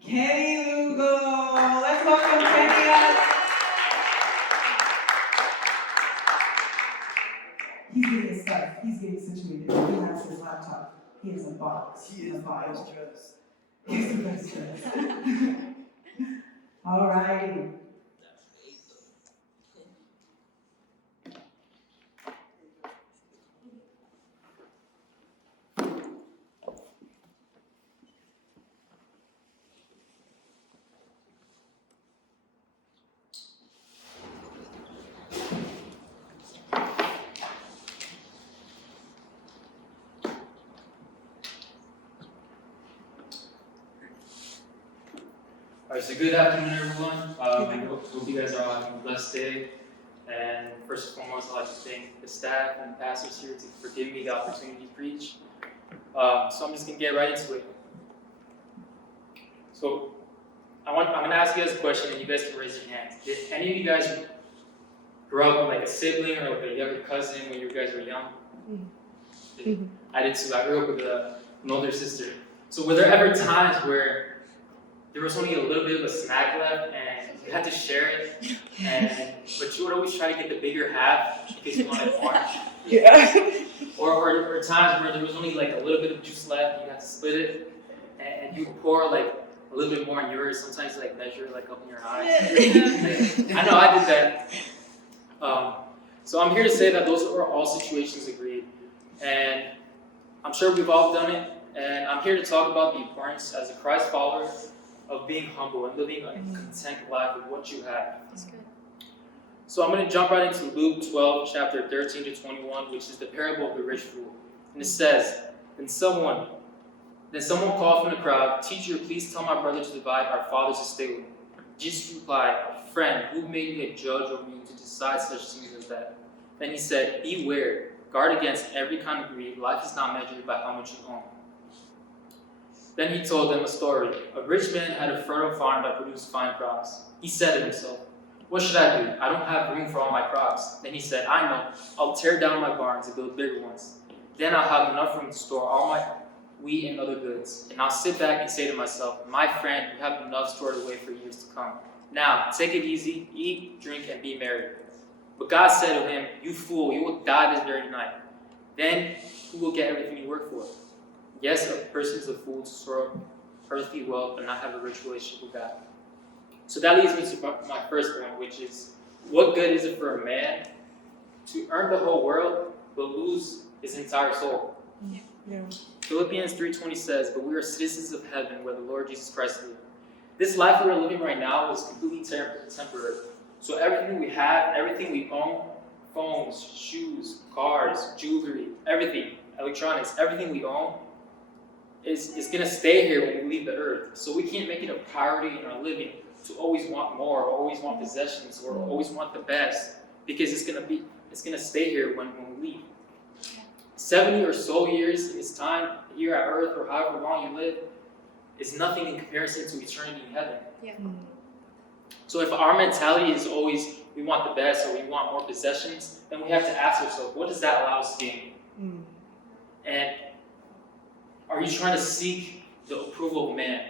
Kenny Lugo. Let's welcome Kenny up. He's getting stuff. He's getting situated. He has his laptop. He has a box. He is the best dressed. He's the best dressed. All righty. Alright, so good afternoon, everyone. I hope you guys are all having a blessed day. And first and foremost, I'd like to thank the staff and the pastors here for giving me the opportunity to preach. So I'm just going to get right into it. So I'm going to ask you guys a question, and you guys can raise your hands. Did any of you guys grow up with like a sibling or like a younger cousin when you guys were young? Mhm. I did too. I grew up with an older sister. So were there ever times where there was only a little bit of a snack left and you had to share it, but you would always try to get the bigger half because you wanted more? Yeah. Or times where there was only like a little bit of juice left and you had to split it and you would pour like a little bit more in yours, sometimes like measure like up in your eyes. Like, I know I did that. So I'm here to say that those are all situations agreed. And I'm sure we've all done it. And I'm here to talk about the importance as a Christ follower of being humble and living a content life with what you have. That's good. So I'm going to jump right into Luke 12, chapter 13 to 21, which is the parable of the rich fool. And it says, Then someone called from the crowd, Teacher, please tell my brother to divide our father's estate with me. Jesus replied, Friend, who made me a judge over you to decide such things as that? Then he said, Beware, guard against every kind of greed. Life is not measured by how much you own. Then he told them a story. A rich man had a fertile farm that produced fine crops. He said to himself, What should I do? I don't have room for all my crops. Then he said, I know. I'll tear down my barns and build bigger ones. Then I'll have enough room to store all my wheat and other goods. And I'll sit back and say to myself, My friend, you have enough stored away for years to come. Now, take it easy, eat, drink, and be merry. But God said to him, You fool, you will die this very night. Then who will get everything you work for? Yes, a person is a fool to store up earthly wealth but not have a rich relationship with God. So that leads me to my first point, which is, what good is it for a man to earn the whole world but lose his entire soul? Yeah. Philippians 3:20 says, But we are citizens of heaven where the Lord Jesus Christ lived. This life we are living right now is completely temporary. So everything we have, everything we own, phones, shoes, cars, jewelry, everything, electronics, everything we own, is going to stay here when we leave the earth. So we can't make it a priority in our living to always want more, or always want possessions, or always want the best, because it's going to stay here when we leave. 70 or so years in this time here at earth, or however long you live, is nothing in comparison to eternity in heaven. Yeah. So if our mentality is always we want the best or we want more possessions, then we have to ask ourselves, what does that allow us to gain? And are you trying to seek the approval of man?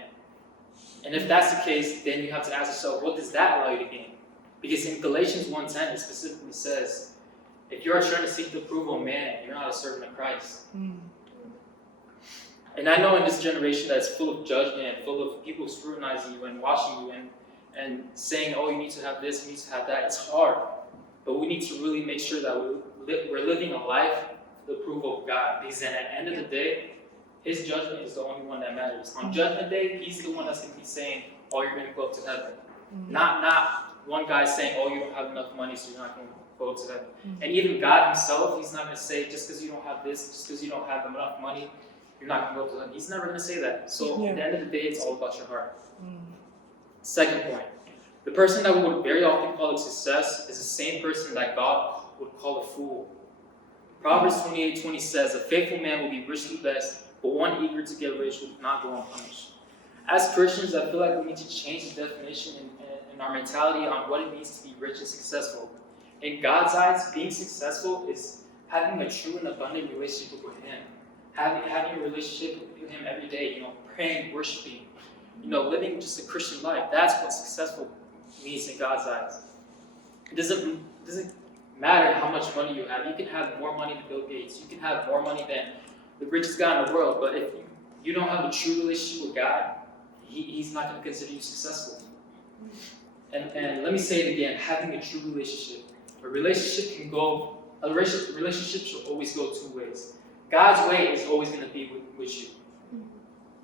And if that's the case, then you have to ask yourself, what does that allow you to gain? Because in Galatians 1:10, it specifically says, if you are trying to seek the approval of man, you're not a servant of Christ. And I know in this generation that's full of judgment, full of people scrutinizing you and watching you and saying, oh, you need to have this, you need to have that. It's hard. But we need to really make sure that we're living a life for the approval of God. Because then at the end of the day, His judgment is the only one that matters. On Judgment Day, He's the one that's going to be saying, oh, you're going to go up to heaven. Not one guy saying, oh, you don't have enough money, so you're not going to go up to heaven. And even God Himself, He's not going to say, just because you don't have this, just because you don't have enough money, you're not going to go up to heaven. He's never going to say that. So at the end of the day, it's all about your heart. Second point. The person that we would very often call a success is the same person that God would call a fool. Proverbs 28:20 says, a faithful man will be richly blessed, but one eager to get rich will not go unpunished. As Christians, I feel like we need to change the definition in our mentality on what it means to be rich and successful. In God's eyes, being successful is having a true and abundant relationship with Him. Having a relationship with Him every day, praying, worshiping, living just a Christian life. That's what successful means in God's eyes. It doesn't matter how much money you have. You can have more money than Bill Gates. You can have more money than the richest guy in the world. But if you don't have a true relationship with God, He's not going to consider you successful. And let me say it again, having a true relationship. A relationship should always go two ways. God's way is always going to be with you.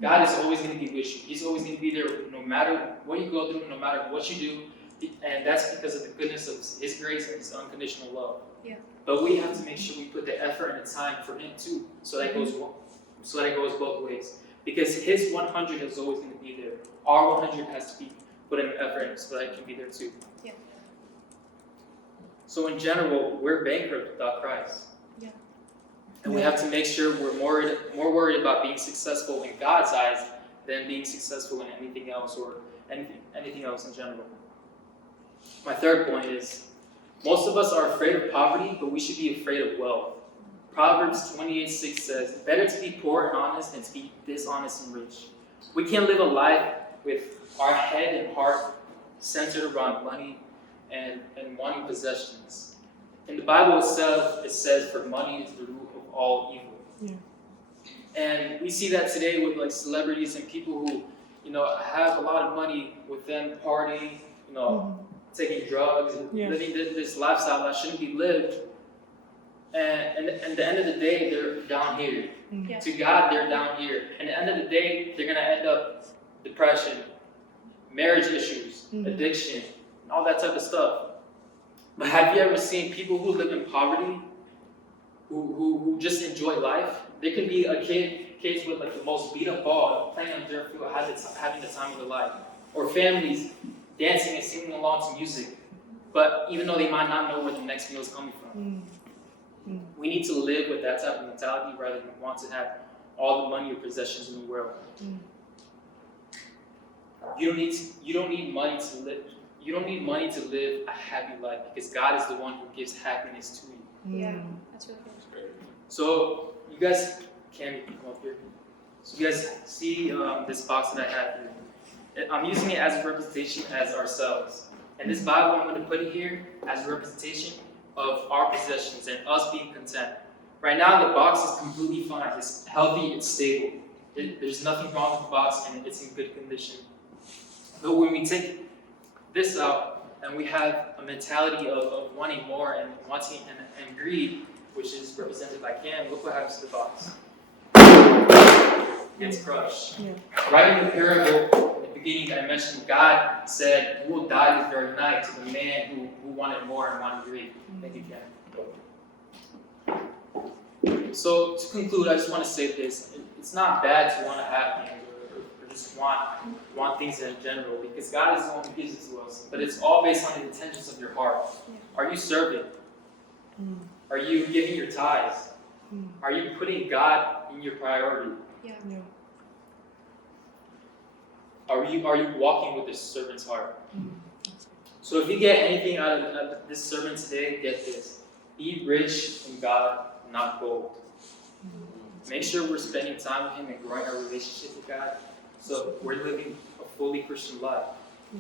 God is always going to be with you. He's always going to be there no matter what you go through, no matter what you do. And that's because of the goodness of His grace and His unconditional love. Yeah. But we have to make sure we put the effort and the time for Him too, so that it goes both ways. Because His 100 is always going to be there. Our 100 has to be put in effort in so that it can be there too. Yeah. So in general, we're bankrupt without Christ. Yeah. And we have to make sure we're more worried about being successful in God's eyes than being successful in anything else or anything else in general. My third point is, most of us are afraid of poverty, but we should be afraid of wealth. Proverbs 28:6 says, "Better to be poor and honest than to be dishonest and rich." We can't live a life with our head and heart centered around money and wanting possessions. In the Bible itself, it says, "For money is the root of all evil." Yeah. And we see that today with like celebrities and people who, have a lot of money with them partying, taking drugs, and Yeah. living this lifestyle that shouldn't be lived. And at the end of the day, they're down here. Yeah. To God, they're down here. And at the end of the day, they're going to end up depression, marriage issues, addiction, and all that type of stuff. But have you ever seen people who live in poverty, who just enjoy life? There can be kids with like the most beat up ball, playing on dirt field, having the time of their life. Or families dancing and singing along to music. But even though they might not know where the next meal is coming from. We need to live with that type of mentality rather than want to have all the money or possessions in the world. You don't need money to live. You don't need money to live a happy life because God is the one who gives happiness to you. Yeah, that's really good. So you guys can come up here. So you guys see this box that I have here. I'm using it as a representation as ourselves. And this Bible, I'm going to put it here as a representation of our possessions and us being content. Right now, the box is completely fine. It's healthy, it's stable. There's nothing wrong with the box, and it's in good condition. But when we take this out, and we have a mentality of wanting more and wanting and greed, which is represented by Cam, look what happens to the box. It's crushed. Yeah. Right in the parable, at the beginning I mentioned, God said, "You will die this very night," to the man who wanted more and wanted greed. Thank you, Cam. So to conclude, I just want to say this. It's not bad to want to have things or just want things in general, because God is the one who gives it to us. But it's all based on the intentions of your heart. Are you serving? Are you giving your tithes? Are you putting God in your priority? Yeah. Are you walking with this servant's heart? So if you get anything out of this sermon today, get this. Be rich in God, not gold. Make sure we're spending time with Him and growing our relationship with God, so we're living a fully Christian life.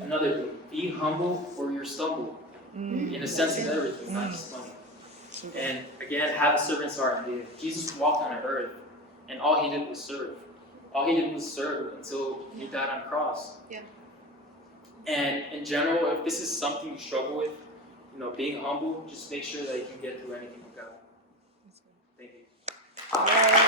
Another thing, be humble or you'll stumble. In a sense of everything, not just money. And again, have a servant's heart. Jesus walked on earth, and all He did was serve. All He did was serve until He died on the cross. Yeah. And in general, if this is something you struggle with, being humble, just make sure that you can get through anything with God. Thank you.